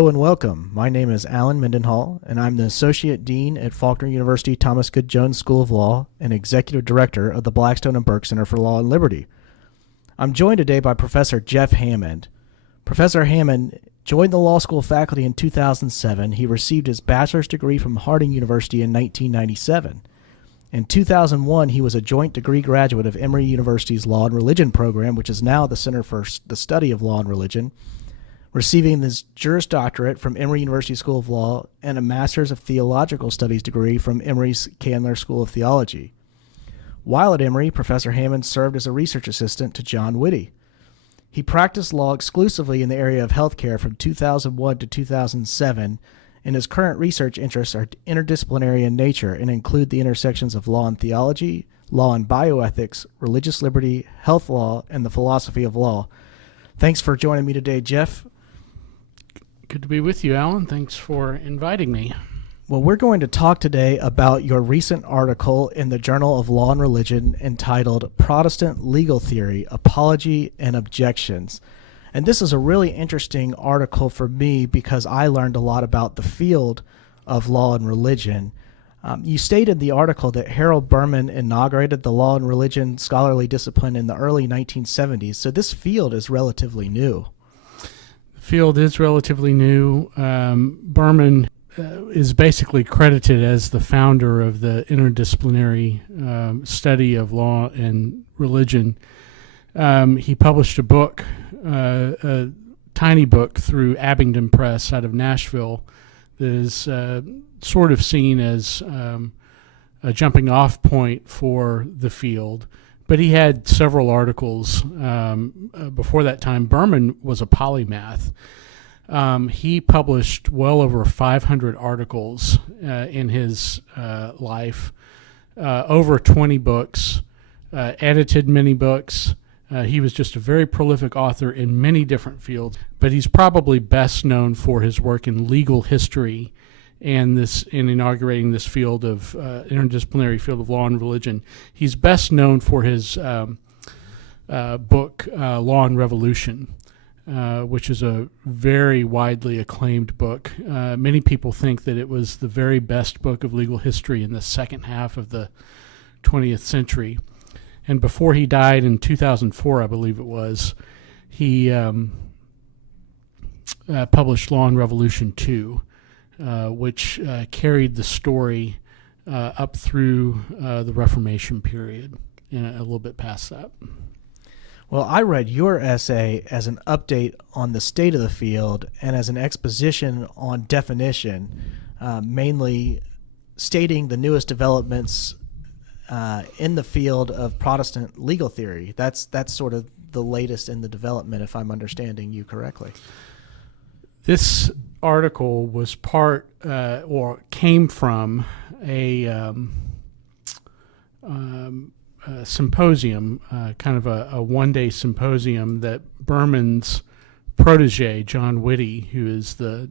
Hello and welcome. My name is Alan Mendenhall, and I'm the Associate Dean at Faulkner University Thomas Goode Jones School of Law and Executive Director of the Blackstone Burke Center for Law and Liberty. I'm joined today by Professor Jeff Hammond. Professor Hammond joined the law school faculty in 2007. He received his bachelor's degree from Harding University in 1997. In 2001, he was a joint degree graduate of Emory University's Law and Religion program, which is now the Center for the Study of Law and Religion, receiving his Juris Doctorate from Emory University School of Law and a Master's of Theological Studies degree from Emory's Candler School of Theology. While at Emory, Professor Hammond served as a research assistant to John Witte. He practiced law exclusively in the area of healthcare from 2001 to 2007, and his current research interests are interdisciplinary in nature and include the intersections of law and theology, law and bioethics, religious liberty, health law, and the philosophy of law. Thanks for joining me today, Jeff. Good to be with you, Alan. Thanks for inviting me. Well, we're going to talk today about your recent article in the Journal of Law and Religion entitled Protestant Legal Theory, Apology and Objections. And this is a really interesting article for me because I learned a lot about the field of law and religion. You stated in the article that Harold Berman inaugurated the law and religion scholarly discipline in the early 1970s, so this field is relatively new. The field is relatively new. Berman is basically credited as the founder of the interdisciplinary study of law and religion. He published a book, a tiny book through Abingdon Press out of Nashville that is sort of seen as a jumping off point for the field. But he had several articles before that time. Berman was a polymath. He published well over 500 articles in his life, over 20 books, edited many books. He was just a very prolific author in many different fields, but he's probably best known for his work in legal history and in inaugurating this field of interdisciplinary field of law and religion. He's best known for his book, Law and Revolution, which is a very widely acclaimed book. Many people think that it was the very best book of legal history in the second half of the 20th century. And before he died in 2004, I believe it was, he published Law and Revolution 2, which carried the story up through the Reformation period and a little bit past that. Well, I read your essay as an update on the state of the field and as an exposition on definition, mainly stating the newest developments in the field of Protestant legal theory. That's sort of the latest in the development, if I'm understanding you correctly. This article was part or came from a symposium, kind of a one-day symposium that Berman's protege, John Witte, who is the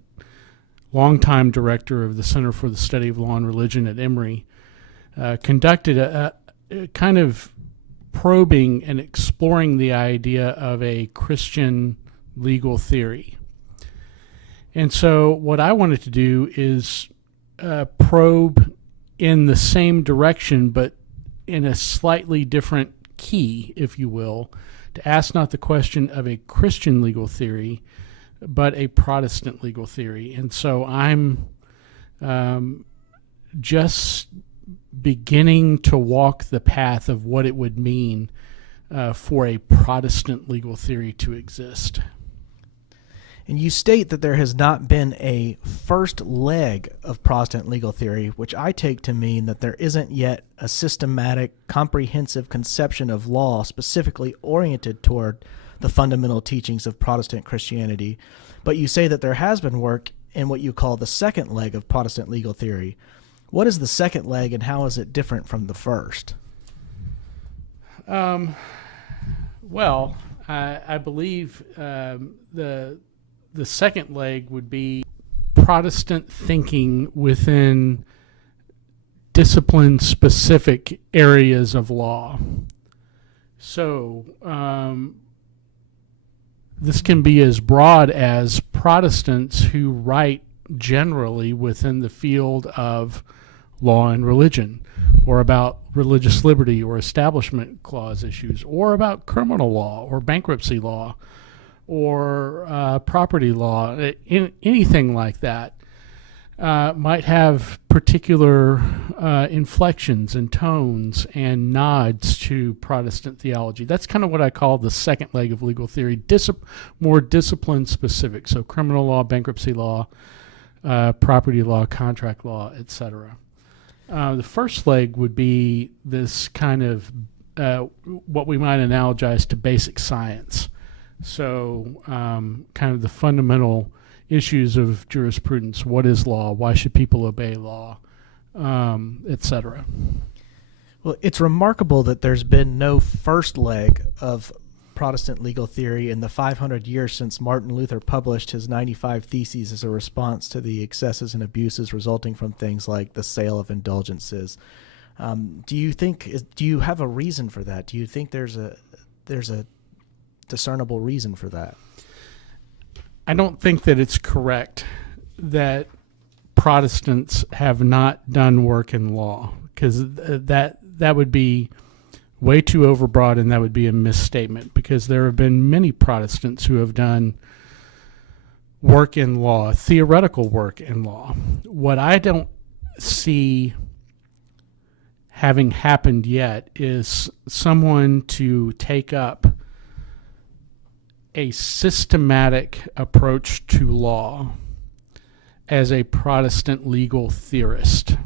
longtime director of the Center for the Study of Law and Religion at Emory, conducted a kind of probing and exploring the idea of a Christian legal theory. And so what I wanted to do is probe in the same direction, but in a slightly different key, if you will, to ask not the question of a Christian legal theory, but a Protestant legal theory. And so I'm just beginning to walk the path of what it would mean for a Protestant legal theory to exist. And you state that there has not been a first leg of Protestant legal theory, which I take to mean that there isn't yet a systematic, comprehensive conception of law specifically oriented toward the fundamental teachings of Protestant Christianity. But you say that there has been work in what you call the second leg of Protestant legal theory. What is the second leg, and how is it different from the first? I believe the second leg would be Protestant thinking within discipline-specific areas of law. So this can be as broad as Protestants who write generally within the field of law and religion, or about religious liberty or establishment clause issues, or about criminal law or bankruptcy law or property law, anything like that. Might have particular inflections and tones and nods to Protestant theology. That's kind of what I call the second leg of legal theory, more discipline specific. So criminal law, bankruptcy law, property law, contract law, etc. The first leg would be this kind of what we might analogize to basic science. So kind of the fundamental issues of jurisprudence. What is law? Why should people obey law? Etc. Well, it's remarkable that there's been no first leg of Protestant legal theory in the 500 years since Martin Luther published his 95 Theses as a response to the excesses and abuses resulting from things like the sale of indulgences. Do you have a reason for that? Do you think there's a discernible reason for that? I don't think that it's correct that Protestants have not done work in law, because that would be way too overbroad, and that would be a misstatement, because there have been many Protestants who have done work in law, theoretical work in law. What I don't see having happened yet is someone to take up a systematic approach to law as a Protestant legal theorist.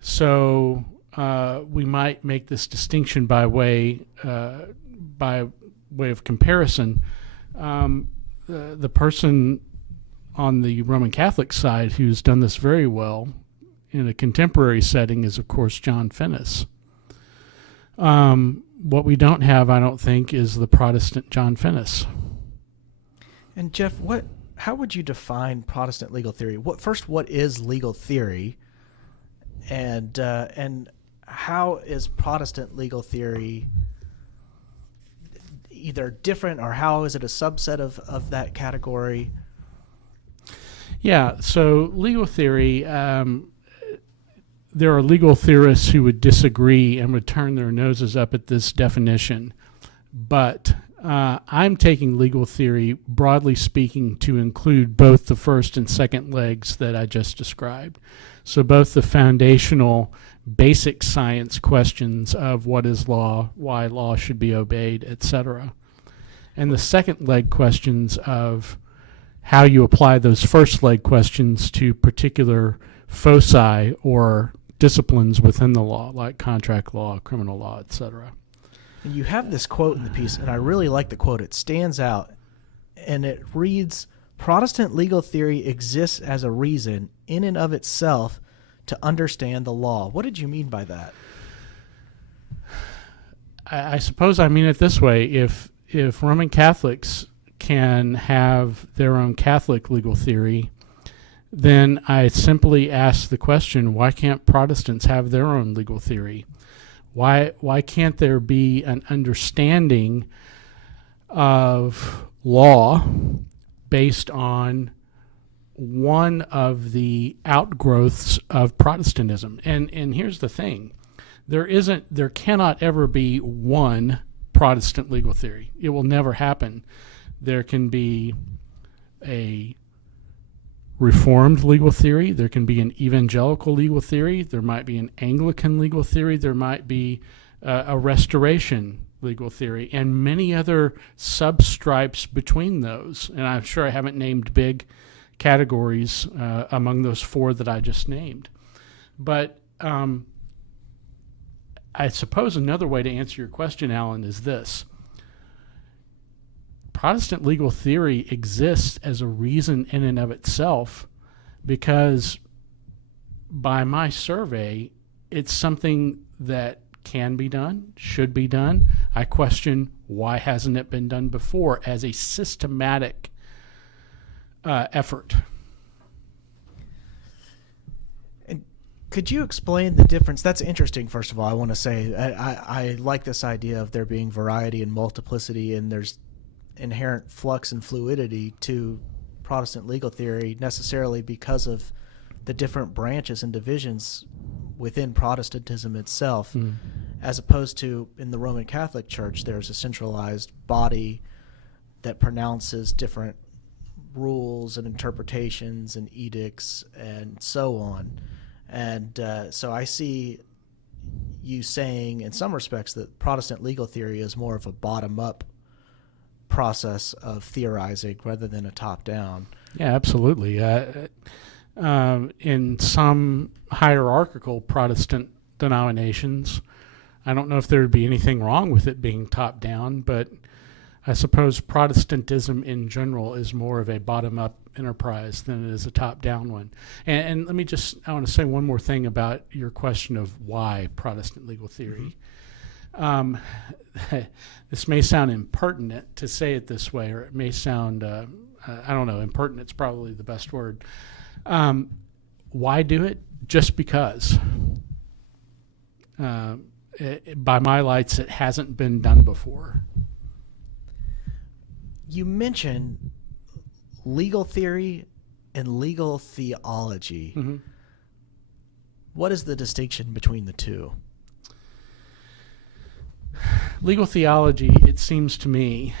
So we might make this distinction by way of comparison. The person on the Roman Catholic side who's done this very well in a contemporary setting is, of course, John Finnis. What we don't have, I don't think, is the Protestant John Finnis. And Jeff, how would you define Protestant legal theory? What is legal theory, and how is Protestant legal theory either different, or how is it a subset of that category? Yeah, so legal theory, there are legal theorists who would disagree and would turn their noses up at this definition. But I'm taking legal theory, broadly speaking, to include both the first and second legs that I just described. So both the foundational basic science questions of what is law, why law should be obeyed, etc., and the second leg questions of how you apply those first leg questions to particular foci or disciplines within the law, like contract law, criminal law, etc. And you have this quote in the piece, and I really like the quote. It stands out, and it reads, "Protestant legal theory exists as a reason in and of itself to understand the law." What did you mean by that? I suppose I mean it this way. If Roman Catholics can have their own Catholic legal theory, then I simply ask the question, why can't Protestants have their own legal theory? Why can't there be an understanding of law based on one of the outgrowths of Protestantism? And here's the thing. There cannot ever be one Protestant legal theory. It will never happen. There can be a Reformed legal theory, there can be an evangelical legal theory, there might be an Anglican legal theory, there might be a Restoration legal theory, and many other substripes between those. And I'm sure I haven't named big categories among those four that I just named. But I suppose another way to answer your question, Alan, is this. Protestant legal theory exists as a reason in and of itself because, by my survey, it's something that can be done, should be done. I question, why hasn't it been done before as a systematic effort? And could you explain the difference? That's interesting, first of all. I want to say I like this idea of there being variety and multiplicity, and there's inherent flux and fluidity to Protestant legal theory necessarily because of the different branches and divisions within Protestantism itself, as opposed to in the Roman Catholic Church, there's a centralized body that pronounces different rules and interpretations and edicts and so on. And so I see you saying in some respects that Protestant legal theory is more of a bottom-up process of theorizing rather than a top-down. Yeah, absolutely. In some hierarchical Protestant denominations, I don't know if there would be anything wrong with it being top-down, but I suppose Protestantism in general is more of a bottom-up enterprise than it is a top-down one. And let me I want to say one more thing about your question of why Protestant legal theory. This may sound impertinent to say it this way, or it may sound, I don't know, impertinent's probably the best word. Why do it? Just because. By my lights, it hasn't been done before. You mentioned legal theory and legal theology. Mm-hmm. What is the distinction between the two? Legal theology, it seems to me,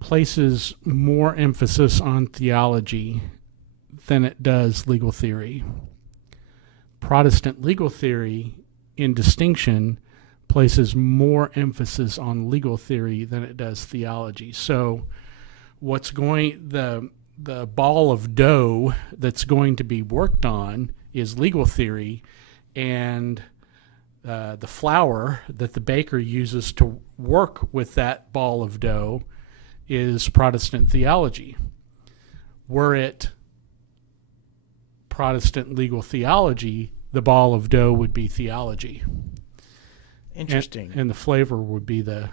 places more emphasis on theology than it does legal theory. Protestant legal theory, in distinction, places more emphasis on legal theory than it does theology. So the ball of dough that's going to be worked on is legal theory, and the flour that the baker uses to work with that ball of dough is Protestant theology. Were it Protestant legal theology, the ball of dough would be theology. Interesting. And the flavor would be the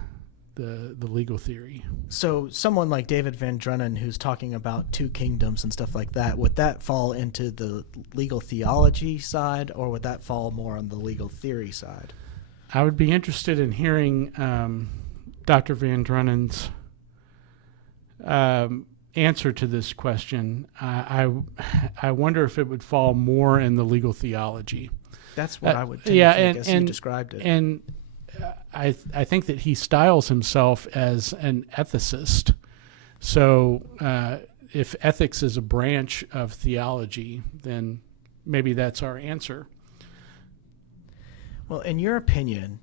legal theory. So someone like David Van Drunen, who's talking about two kingdoms and stuff like that, would that fall into the legal theology side, or would that fall more on the legal theory side? I would be interested in hearing Dr. Van Drunen's answer to this question. I wonder if it would fall more in the legal theology. That's what I would think, as you described it. And I think that he styles himself as an ethicist. So if ethics is a branch of theology, then maybe that's our answer. Well, in your opinion,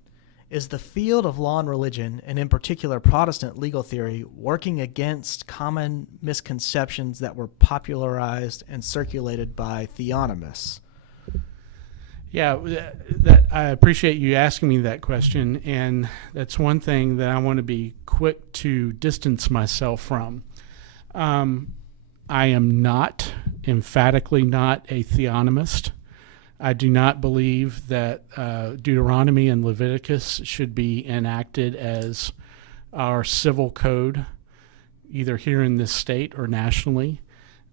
is the field of law and religion, and in particular Protestant legal theory, working against common misconceptions that were popularized and circulated by theonomists? Yeah, I appreciate you asking me that question, and that's one thing that I want to be quick to distance myself from. I am not, emphatically not, a theonomist. I do not believe that Deuteronomy and Leviticus should be enacted as our civil code, either here in this state or nationally.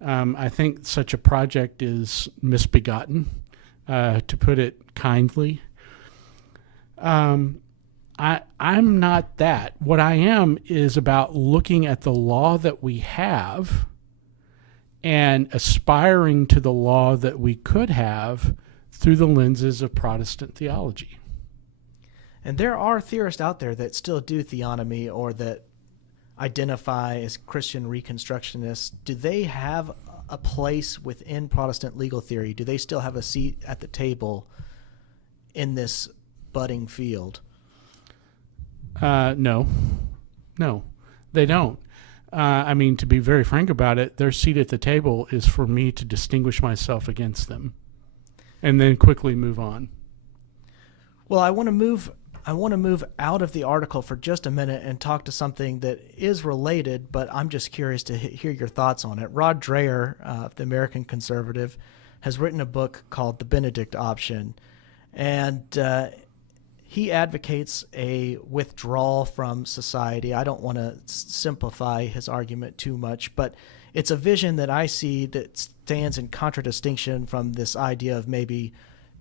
I think such a project is misbegotten, to put it kindly. I'm not that. What I am is about looking at the law that we have and aspiring to the law that we could have through the lenses of Protestant theology. And there are theorists out there that still do theonomy or that identify as Christian Reconstructionists. Do they have a place within Protestant legal theory? Do they still have a seat at the table in this budding field? No, they don't. I mean, to be very frank about it, their seat at the table is for me to distinguish myself against them and then quickly move on. Well, I want to move out of the article for just a minute and talk to something that is related, but I'm just curious to hear your thoughts on it. Rod Dreyer, the American conservative, has written a book called The Benedict Option, and he advocates a withdrawal from society. I don't want to simplify his argument too much, but it's a vision that I see that stands in contradistinction from this idea of maybe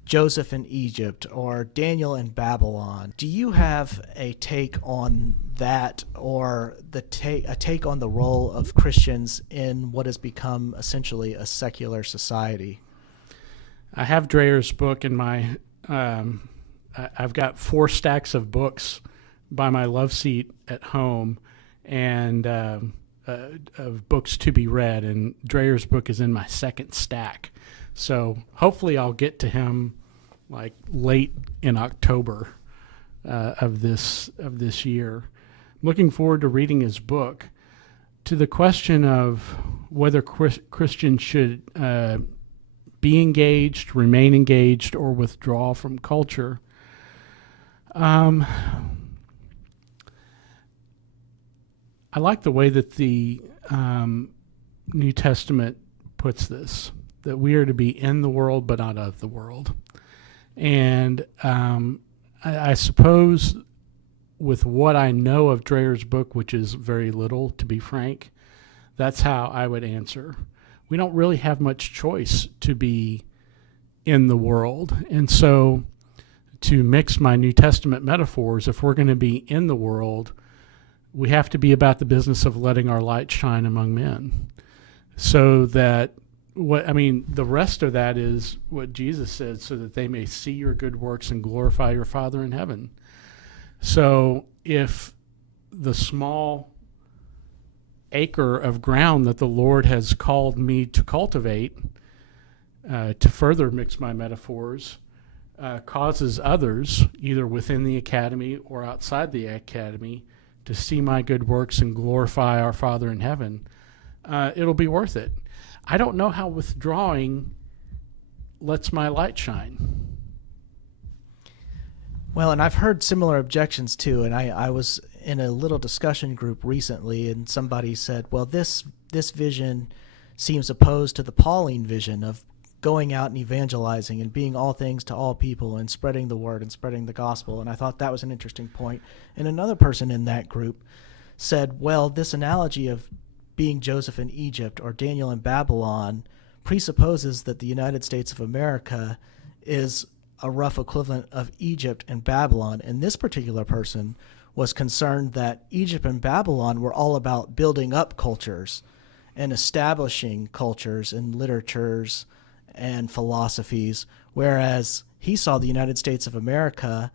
Joseph in Egypt or Daniel in Babylon. Do you have a take on that, or a take on the role of Christians in what has become essentially a secular society? I have Dreiers' book in my, I've got 4 stacks of books by my love seat at home, and of books to be read, and Dreiers' book is in my second stack. So hopefully I'll get to him like late in October of this year. Looking forward to reading his book. To the question of whether Christians should be engaged, remain engaged, or withdraw from culture, I like the way that the New Testament puts this, that we are to be in the world but not of the world. And I suppose with what I know of Dreiers' book, which is very little, to be frank, that's how I would answer. We don't really have much choice to be in the world. And so to mix my New Testament metaphors, if we're going to be in the world, we have to be about the business of letting our light shine among men. So that the rest of that is what Jesus said, so that they may see your good works and glorify your Father in heaven. So if the small acre of ground that the Lord has called me to cultivate, to further mix my metaphors, causes others, either within the academy or outside the academy, to see my good works and glorify our Father in heaven, it'll be worth it. I don't know how withdrawing lets my light shine. Well, and I've heard similar objections too, and I was in a little discussion group recently, and somebody said, well, this vision seems opposed to the Pauline vision of going out and evangelizing and being all things to all people and spreading the word and spreading the gospel. And I thought that was an interesting point. And another person in that group said, well, this analogy of being Joseph in Egypt or Daniel in Babylon presupposes that the United States of America is a rough equivalent of Egypt and Babylon. And this particular person was concerned that Egypt and Babylon were all about building up cultures and establishing cultures and literatures and philosophies, whereas he saw the United States of America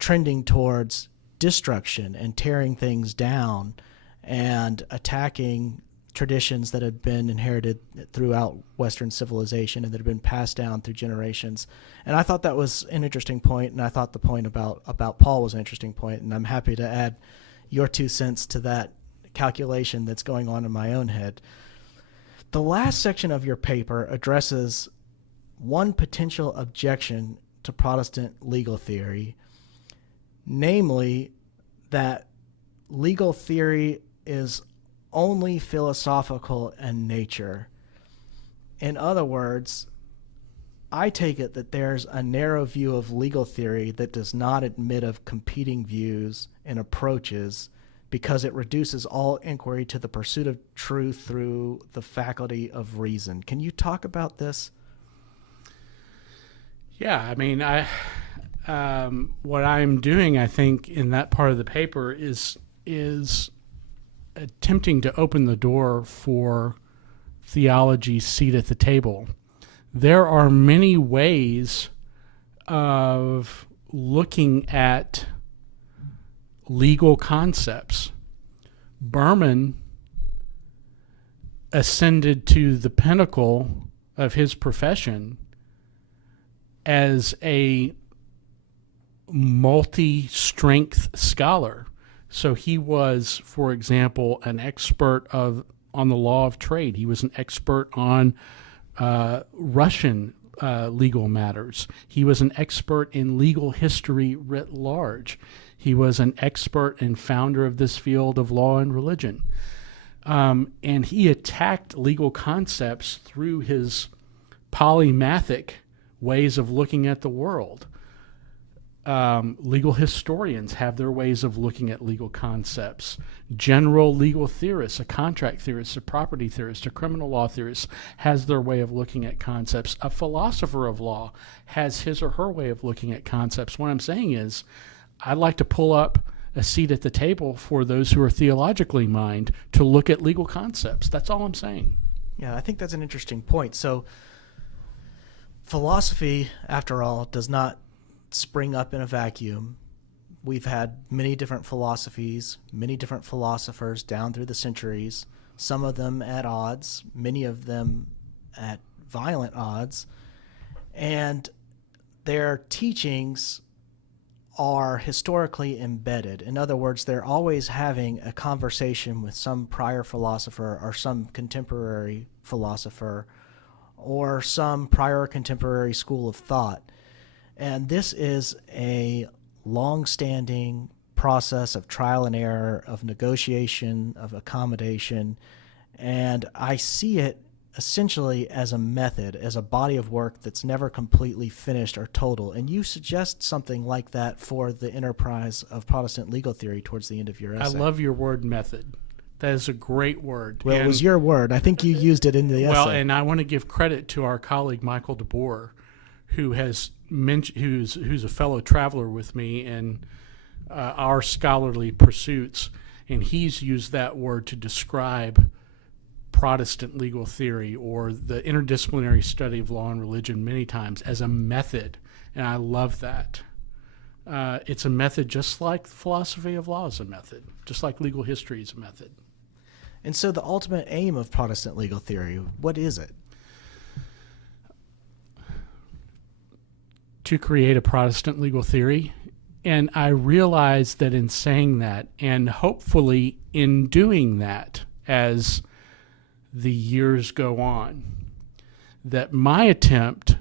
trending towards destruction and tearing things down and attacking traditions that had been inherited throughout Western civilization and that had been passed down through generations. And I thought that was an interesting point, and I thought the point about Paul was an interesting point, and I'm happy to add your 2 cents to that calculation that's going on in my own head. The last section of your paper addresses one potential objection to Protestant legal theory, namely that legal theory is only philosophical in nature. In other words, I take it that there's a narrow view of legal theory that does not admit of competing views and approaches because it reduces all inquiry to the pursuit of truth through the faculty of reason. Can you talk about this? Yeah, what I'm doing, I think, in that part of the paper is attempting to open the door for theology's seat at the table. There are many ways of looking at legal concepts. Berman ascended to the pinnacle of his profession as a multi-strength scholar. So he was, for example, an expert on the law of trade. He was an expert on Russian legal matters. He was an expert in legal history writ large. He was an expert and founder of this field of law and religion. And he attacked legal concepts through his polymathic ways of looking at the world. Legal historians have their ways of looking at legal concepts. General legal theorists, a contract theorist, a property theorist, a criminal law theorist has their way of looking at concepts. A philosopher of law has his or her way of looking at concepts. What I'm saying is, I'd like to pull up a seat at the table for those who are theologically minded to look at legal concepts. That's all I'm saying. Yeah, I think that's an interesting point. So philosophy, after all, does not spring up in a vacuum. We've had many different philosophies, many different philosophers down through the centuries, some of them at odds, many of them at violent odds, and their teachings are historically embedded. In other words, they're always having a conversation with some prior philosopher or some contemporary philosopher or some prior contemporary school of thought. And this is a long-standing process of trial and error, of negotiation, of accommodation, and I see it essentially as a method, as a body of work that's never completely finished or total. And you suggest something like that for the enterprise of Protestant legal theory towards the end of your essay. I love your word method. That is a great word. Well, it was your word. I think you used it in the essay. Well, and I want to give credit to our colleague Michael DeBoer, who has who's a fellow traveler with me in our scholarly pursuits, and he's used that word to describe Protestant legal theory or the interdisciplinary study of law and religion many times as a method, and I love that. It's a method just like philosophy of law is a method, just like legal history is a method. And so the ultimate aim of Protestant legal theory, what is it? To create a Protestant legal theory. And I realize that in saying that, and hopefully in doing that as the years go on, that my attempt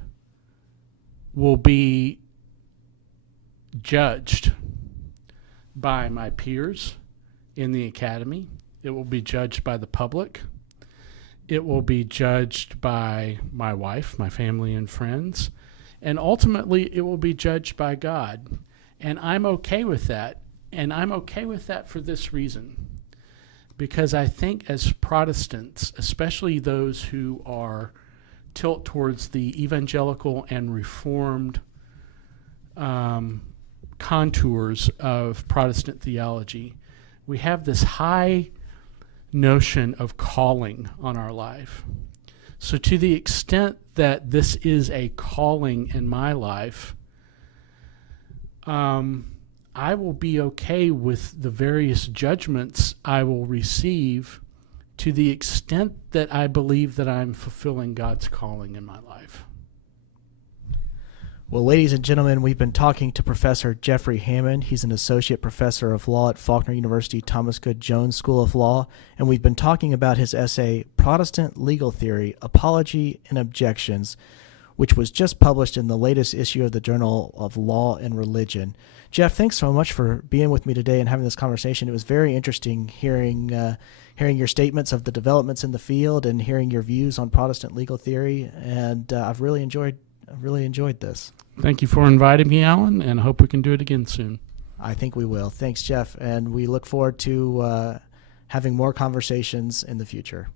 will be judged by my peers in the academy. It will be judged by the public. It will be judged by my wife, my family, and friends. And ultimately, it will be judged by God. And I'm okay with that. And I'm okay with that for this reason. Because I think as Protestants, especially those who are tilt towards the evangelical and reformed contours of Protestant theology, we have this high notion of calling on our life. So to the extent that this is a calling in my life, I will be okay with the various judgments I will receive to the extent that I believe that I'm fulfilling God's calling in my life. Well, ladies and gentlemen, we've been talking to Professor Jeffrey Hammond. He's an associate professor of law at Faulkner University Thomas Goode Jones School of Law, and we've been talking about his essay, Protestant Legal Theory, Apology and Objections, which was just published in the latest issue of the Journal of Law and Religion. Jeff, thanks so much for being with me today and having this conversation. It was very interesting hearing your statements of the developments in the field and hearing your views on Protestant legal theory, and I've really enjoyed this. Thank you for inviting me, Alan, and I hope we can do it again soon. I think we will. Thanks, Jeff, and we look forward to having more conversations in the future.